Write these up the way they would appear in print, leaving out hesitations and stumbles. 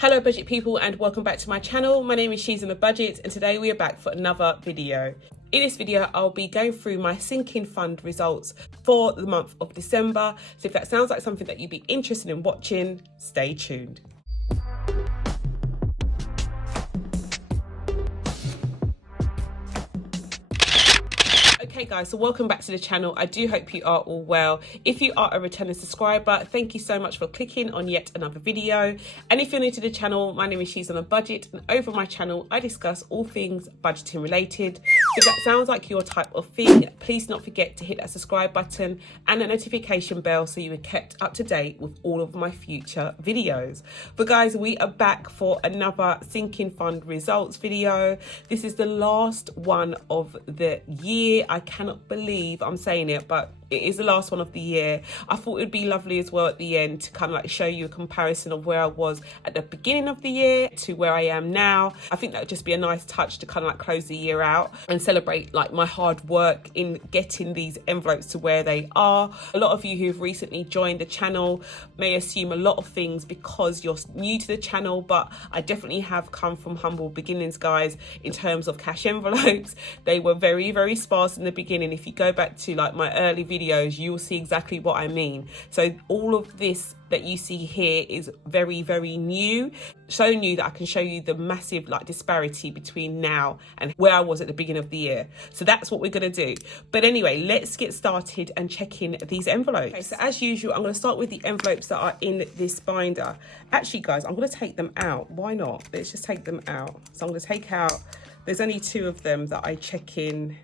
Hello budget people and welcome back to my channel. My name is She's on a Budget and today we are back for another video. In this video I'll be going through my sinking fund results for the month of December. So if that sounds like something that you'd be interested in watching, stay tuned. Okay guys, so welcome back to the channel. I do hope you are all well. If you are a returning subscriber, thank you so much for clicking on yet another video. And if you're new to the channel, my name is She's on a Budget, and over my channel I discuss all things budgeting related. If that sounds like your type of thing, please not forget to hit that subscribe button and the notification bell so you are kept up to date with all of my future videos. But guys, we are back for another sinking fund results video. This is the last one of the year. I cannot believe I'm saying it, but it is the last one of the year. I thought it would be lovely as well at the end to kind of like show you a comparison of where I was at the beginning of the year to where I am now. I think that would just be a nice touch to kind of like close the year out and celebrate like my hard work in getting these envelopes to where they are. A lot of you who've recently joined the channel may assume a lot of things because you're new to the channel, but I definitely have come from humble beginnings, guys, in terms of cash envelopes. They were very, very sparse in the beginning. If you go back to like my early videos, you will see exactly what I mean. So all of this that you see here is very, very new, so new that I can show you the massive like disparity between now and where I was at the beginning of the year. So that's what we're going to do. But anyway, let's get started and check in these envelopes. Okay, so as usual, I'm going to start with the envelopes that are in this binder. Actually guys, I'm going to take them out. Why not? Let's just take them out. So I'm going to take out, there's only 2 of them that I check in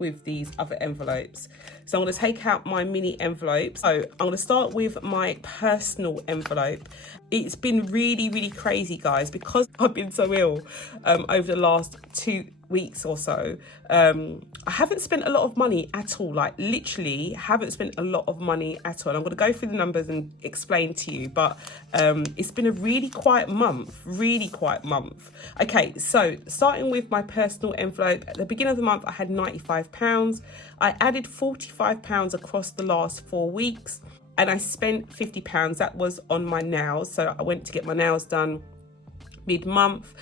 with these other envelopes. So I'm going to take out my mini envelopes. So I'm going to start with my personal envelope. It's been really, really crazy, guys, because I've been so ill over the last 2 weeks or so. I haven't spent a lot of money at all, like literally haven't spent a lot of money at all. And I'm going to go through the numbers and explain to you, but it's been a really quiet month, Okay, so starting with my personal envelope, at the beginning of the month I had £95. I added £45 across the last 4 weeks and I spent £50. That was on my nails. So I went to get my nails done mid-month.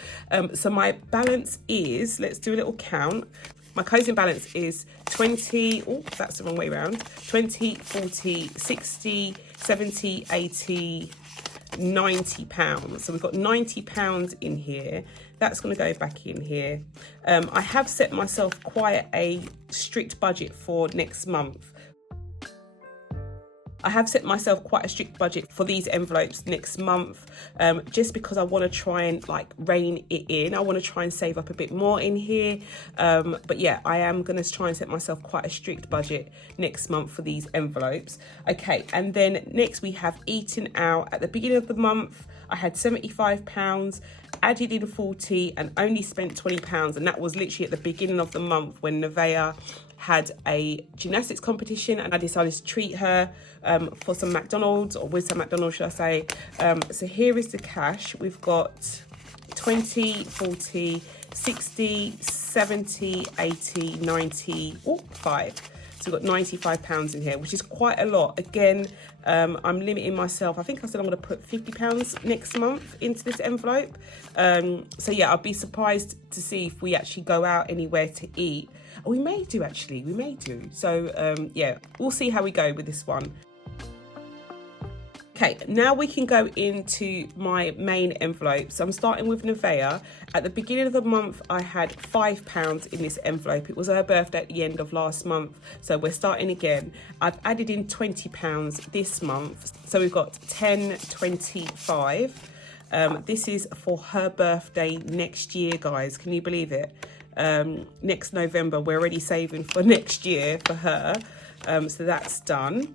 So my balance is, let's do a little count. My closing balance is 20, oh, that's the wrong way around, 20, 40, 60, 70, 80, £90. So we've got £90 in here. That's going to go back in here. I have set myself quite a strict budget for next month. I have set myself quite a strict budget for these envelopes next month, just because I want to try and like rein it in. I want to try and save up a bit more in here. But yeah, I am going to try and set myself quite a strict budget next month for these envelopes. Okay, and then next we have eaten out. At the beginning of the month, I had £75, added in 40 and only spent £20. And that was literally at the beginning of the month when Nevaeh had a gymnastics competition and I decided to treat her for some McDonald's, or with some McDonald's should I say. So here is the cash. We've got 20, 40, 60, 70, 80, 90, oh, 5. So we've got £95 in here, which is quite a lot. Again, I'm limiting myself. I think I said I'm going to put £50 next month into this envelope. So yeah, I'll be surprised to see if we actually go out anywhere to eat. We may do, actually. We may do. So yeah, we'll see how we go with this one. Okay, now we can go into my main envelope. So I'm starting with Nevaeh. At the beginning of the month, I had £5 in this envelope. It was her birthday at the end of last month. So we're starting again. I've added in £20 this month. So we've got 10, 25. This is for her birthday next year, guys. Can you believe it? Next November, we're already saving for next year for her. So that's done.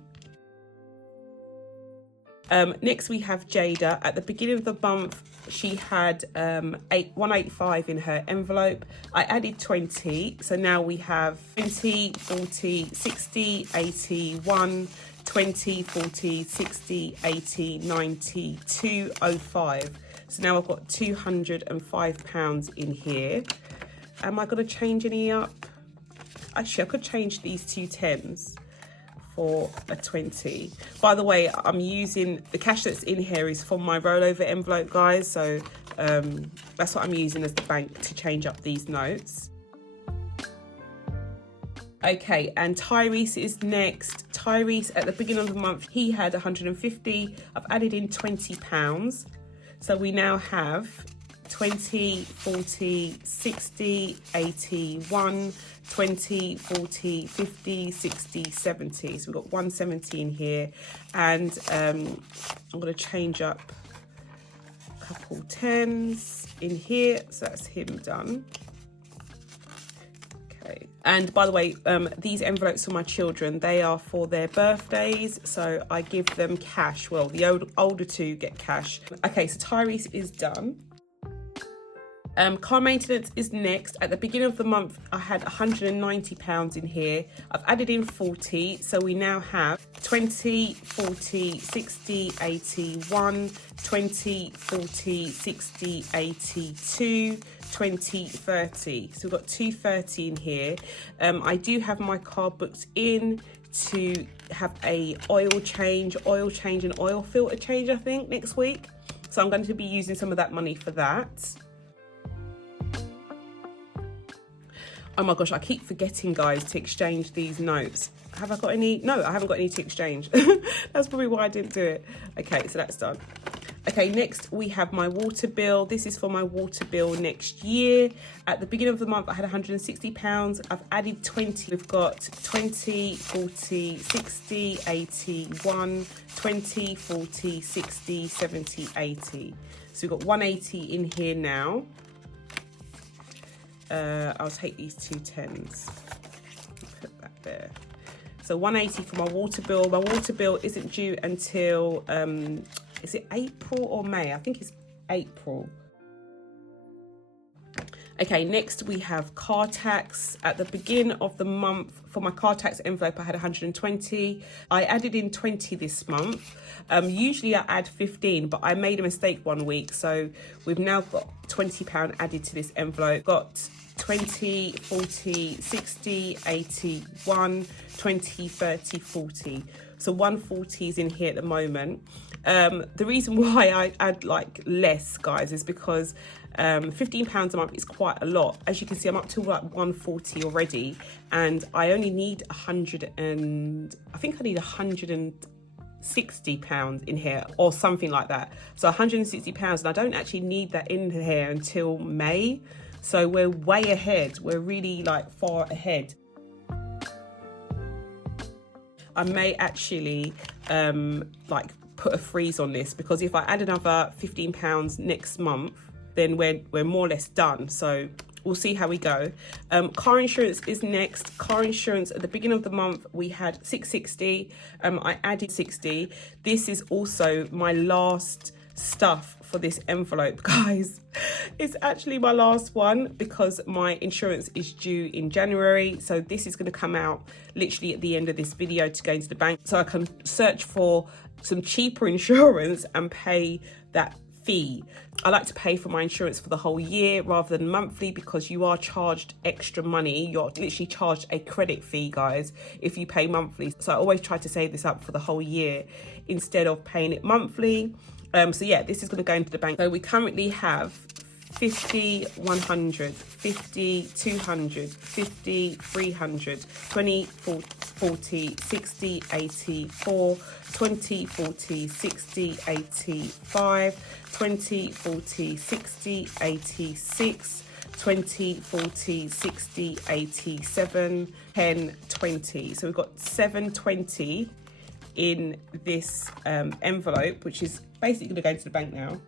Next we have Jada. At the beginning of the month, she had 185 in her envelope. I added 20, so now we have 20, 40, 60, 80, 1, 20, 40, 60, 80, 90, 205. So now I've got £205 in here. Am I going to change any up? Actually, I could change these 2 10s for a 20. By the way, I'm using the cash that's in here is from my rollover envelope, guys. So that's what I'm using as the bank to change up these notes. Okay, and Tyrese is next. Tyrese, at the beginning of the month, he had 150. I've added in £20. So we now have 20, 40, 60, 80, 1, 20, 40, 50, 60, 70. So we've got 170 in here. And I'm going to change up a couple tens in here. So that's him done. And by the way, these envelopes for my children, they are for their birthdays. So I give them cash. Well, the older two get cash. Okay, so Tyrese is done. Car maintenance is next. At the beginning of the month, I had £190 in here. I've added in 40. So we now have 20, 40, 60, 80, 1, 20, 40, 60, 80, 2, 20, 30. So we've got 230 in here. I do have my car booked in to have a oil change and oil filter change, I think, next week. So I'm going to be using some of that money for that. Oh my gosh, I keep forgetting, guys, to exchange these notes. Have I got any? No, I haven't got any to exchange. That's probably why I didn't do it. Okay, so that's done. Okay, next we have my water bill. This is for my water bill next year. At the beginning of the month, I had £160. I've added 20. We've got 20, 40, 60, 80, 1, 20, 40, 60, 70, 80. So we've got 180 in here now. I'll take these two tens, put that there. So 180 for my water bill. My water bill isn't due until, is it April or May? I think it's April. Okay, next we have car tax. At the beginning of the month, for my car tax envelope, I had 120. I added in 20 this month. Usually I add 15, but I made a mistake one week. So we've now got £20 added to this envelope. Got 20, 40, 60, 80, 1, 20, 30, 40. So 140 is in here at the moment. The reason why I add like less, guys, is because £15 a month is quite a lot. As you can see, I'm up to like 140 already, and I only need I think I need £160 in here or something like that. So £160, and I don't actually need that in here until May. So we're way ahead. We're really like far ahead. I may actually like put a freeze on this, because if I add another £15 next month, then we're more or less done. So we'll see how we go. Car insurance is next. Car insurance, at the beginning of the month, we had £660. I added 60. This is also my last stuff for this envelope, guys. It's actually my last one because my insurance is due in January. So this is going to come out literally at the end of this video to go into the bank, so I can search for some cheaper insurance and pay that fee. I like to pay for my insurance for the whole year rather than monthly, because you are charged extra money. You're literally charged a credit fee, guys, if you pay monthly. So I always try to save this up for the whole year instead of paying it monthly. So yeah, this is going to go into the bank. So we currently have 50, 100, 50, 200, 50, 300, 20, 40, 60, 80, 4, 20, 40, 60, 85, 20, 40, 60, 86, 20, 40, 60, 87, 10, 20. So we've got 720 in this envelope, which is basically going to go into the bank now.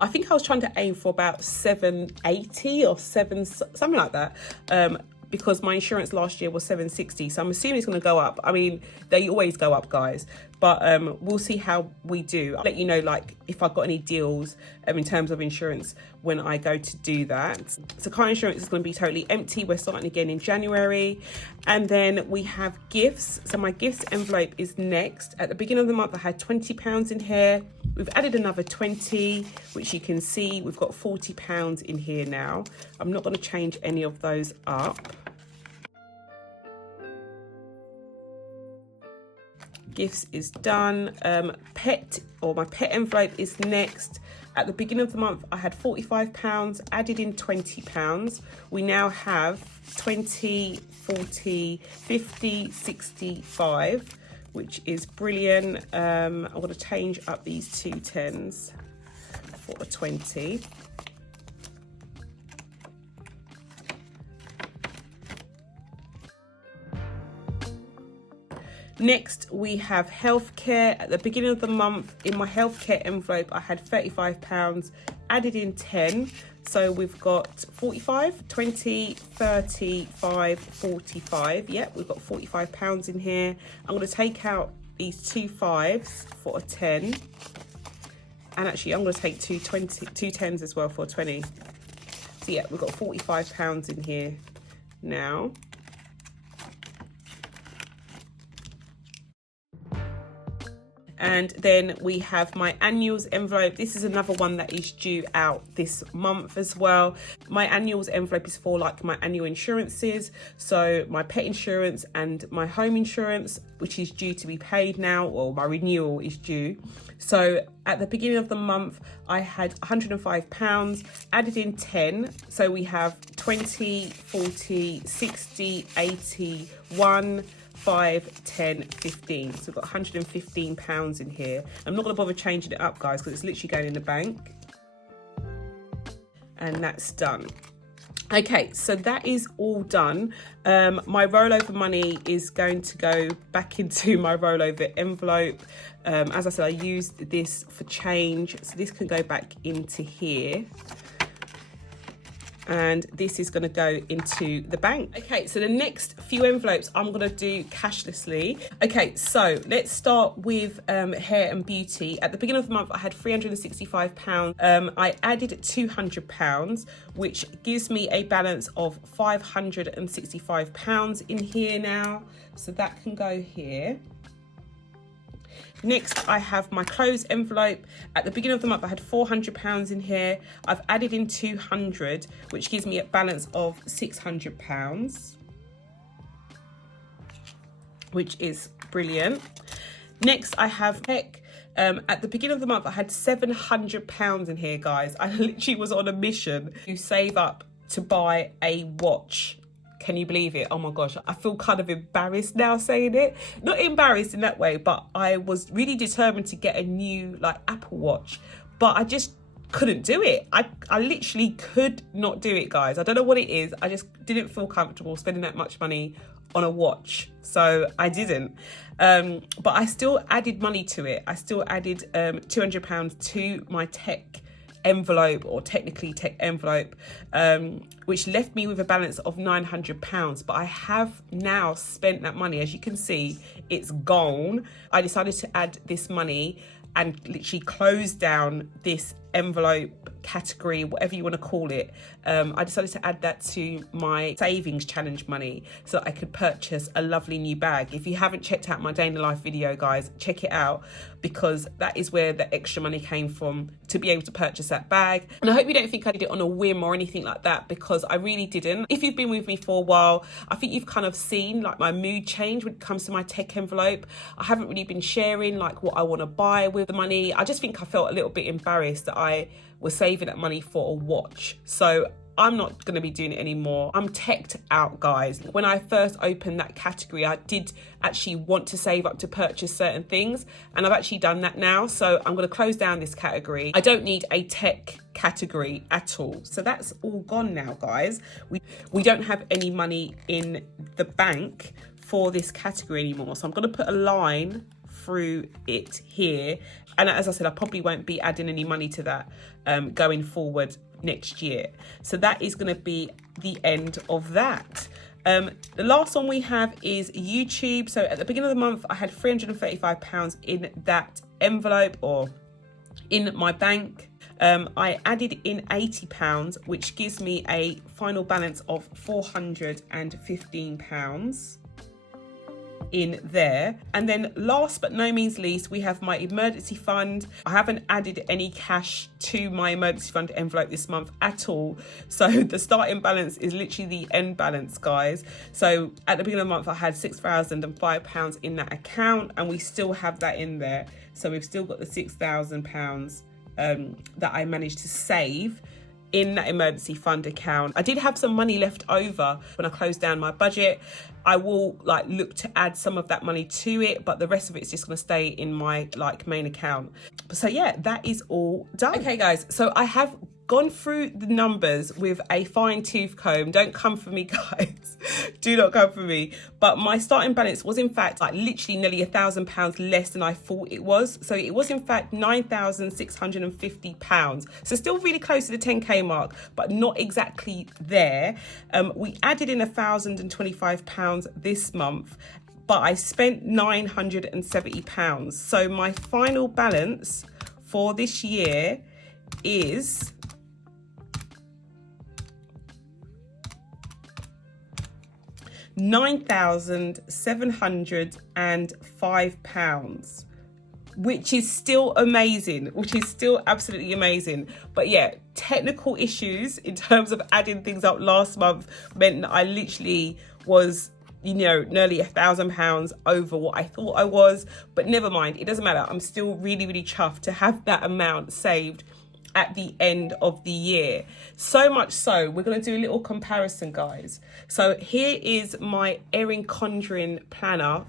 I think I was trying to aim for about 780 or something like that, because my insurance last year was 760. So I'm assuming it's going to go up. I mean, they always go up, guys, but we'll see how we do. I'll let you know, like, if I've got any deals in terms of insurance when I go to do that. So car insurance is going to be totally empty. We're starting again in January. And then we have gifts. So my gifts envelope is next. At the beginning of the month, I had £20 in here. We've added another 20, which you can see we've got £40 in here now. I'm not going to change any of those up. Gifts is done. Pet, or my pet envelope is next. At the beginning of the month, I had £45, added in £20. We now have 20, 40, 50, 65, which is brilliant. I'm going to change up these two tens for a 20. Next, we have healthcare. At the beginning of the month, in my healthcare envelope, I had £35, added in 10. So we've got 45, 20, 35, 45. Yep, we've got £45 in here. I'm going to take out these two fives for a 10. And actually, I'm going to take two tens as well for a 20. So yeah, we've got £45 in here now. And then we have my annuals envelope. This is another one that is due out this month as well. My annuals envelope is for like my annual insurances. So my pet insurance and my home insurance, which is due to be paid now, or my renewal is due. So at the beginning of the month, I had £105, added in 10. So we have 20, 40, 60, 80, 1, 5, 10, 15. So we've got £115 in here. I'm not going to bother changing it up, guys, because it's literally going in the bank. And that's done. Okay, so that is all done. My rollover money is going to go back into my rollover envelope. As I said, I used this for change, so this can go back into here. And this is going to go into the bank. Okay, so the next few envelopes I'm going to do cashlessly. Okay, so let's start with hair and beauty. At the beginning of the month, I had £365. I added £200, which gives me a balance of £565 in here now. So that can go here. Next, I have my clothes envelope. At the beginning of the month, I had £400 in here. I've added in 200, which gives me a balance of £600, which is brilliant. Next, I have tech. At the beginning of the month, I had £700 in here, guys. I literally was on a mission to save up to buy a watch. Can you believe it? Oh my gosh, I feel kind of embarrassed now saying it. Not embarrassed in that way, but I was really determined to get a new like Apple Watch, but I just couldn't do it. I literally could not do it, guys. I don't know what it is. I just didn't feel comfortable spending that much money on a watch. So I didn't. But I still added money to it. I still added £200 to my tech envelope, or technically tech envelope, which left me with a balance of £900. But I have now spent that money. As you can see, it's gone. I decided to add this money and literally close down this envelope category, whatever you want to call it. I decided to add that to my savings challenge money so that I could purchase a lovely new bag. If you haven't checked out my day in the life video, guys, check it out, because that is where the extra money came from to be able to purchase that bag. And I hope you don't think I did it on a whim or anything like that, because I really didn't. If you've been with me for a while, I think you've kind of seen like my mood change when it comes to my tech envelope. I haven't really been sharing like what I want to buy with the money. I just think I felt a little bit embarrassed that I was saving that money for a watch. So I'm not going to be doing it anymore. I'm teched out, guys. When I first opened that category, I did actually want to save up to purchase certain things, and I've actually done that now. So I'm going to close down this category. I don't need a tech category at all. So that's all gone now, guys. We don't have any money in the bank for this category anymore. So I'm going to put a line through it here. And as I said, I probably won't be adding any money to that going forward next year. So that is going to be the end of that. The last one we have is YouTube. So at the beginning of the month, I had £335 in that envelope, or in my bank. I added in £80, which gives me a final balance of £415. in there. And then last but no means least, we have my emergency fund. I haven't added any cash to my emergency fund envelope this month at all. So the starting balance is literally the end balance, guys. So at the beginning of the month, I had £6,005 in that account, and we still have that in there. So we've still got the £6,000 that I managed to save in that emergency fund account. I did have some money left over when I closed down my budget. I will look to add some of that money to it, but the rest of it is just going to stay in my main account. So yeah, that is all done. Okay guys, so I have gone through the numbers with a fine tooth comb. Don't come for me, guys. Do not come for me. But my starting balance was in fact literally nearly £1,000 less than I thought it was. So it was in fact £9,650. So still really close to the 10k mark, but not exactly there. We added in £1,025 this month, but I spent £970. So my final balance for this year is £9,705, which is still amazing, which is still absolutely amazing. But yeah, technical issues in terms of adding things up last month meant that I literally was nearly £1,000 over what I thought I was. But never mind, it doesn't matter. I'm still really, really chuffed to have that amount saved at the end of the year. So much so, we're going to do a little comparison, guys. So here is my Erin Condren planner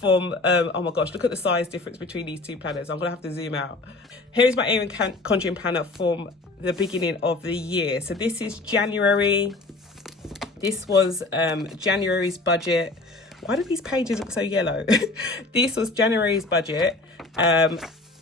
from, oh my gosh, look at the size difference between these two planners. I'm going to have to zoom out. Here's my Erin Condren planner from the beginning of the year. So this is January. This was January's budget. Why do these pages look so yellow? This was January's budget.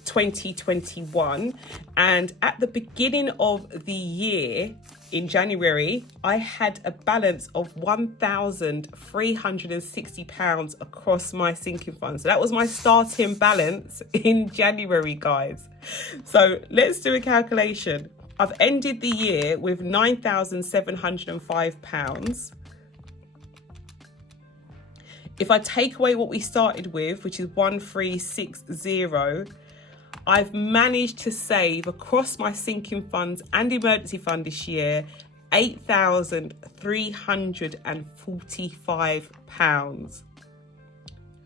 2021, and at the beginning of the year in January I had a balance of £1,360 across my sinking fund. So that was my starting balance in January, guys. So let's do a calculation. I've ended the year with £9,705. If I take away what we started with, which is 1360, I've managed to save across my sinking funds and emergency fund this year £8,345.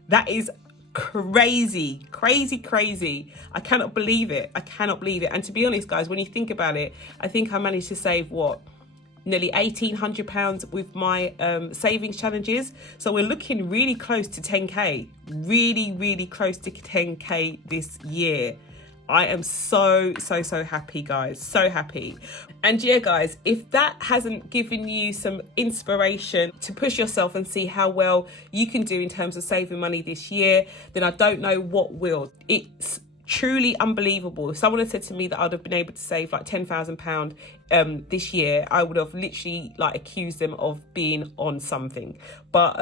That is crazy, crazy, crazy. I cannot believe it. I cannot believe it. And to be honest, guys, when you think about it, I think I managed to save nearly £1,800 with my savings challenges. So we're looking really close to 10k, really, really close to 10k this year. I am so happy, guys, so happy. And yeah, guys, if that hasn't given you some inspiration to push yourself and see how well you can do in terms of saving money this year, then I don't know what will. It's truly unbelievable. If someone had said to me that I'd have been able to save £10,000 this year, I would have literally accused them of being on something. But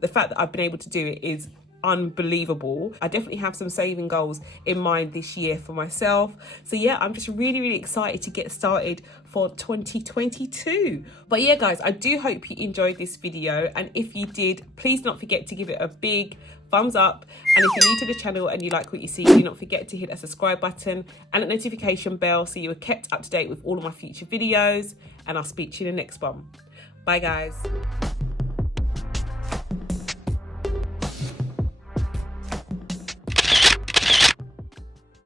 the fact that I've been able to do it is unbelievable. I definitely have some saving goals in mind this year for myself. So yeah, I'm just really, really excited to get started for 2022. But yeah, guys, I do hope you enjoyed this video. And if you did, please don't forget to give it a big thumbs up. And if you're new to the channel and you like what you see, do not forget to hit that subscribe button and that notification bell so you are kept up to date with all of my future videos. And I'll speak to you in the next one. Bye, guys.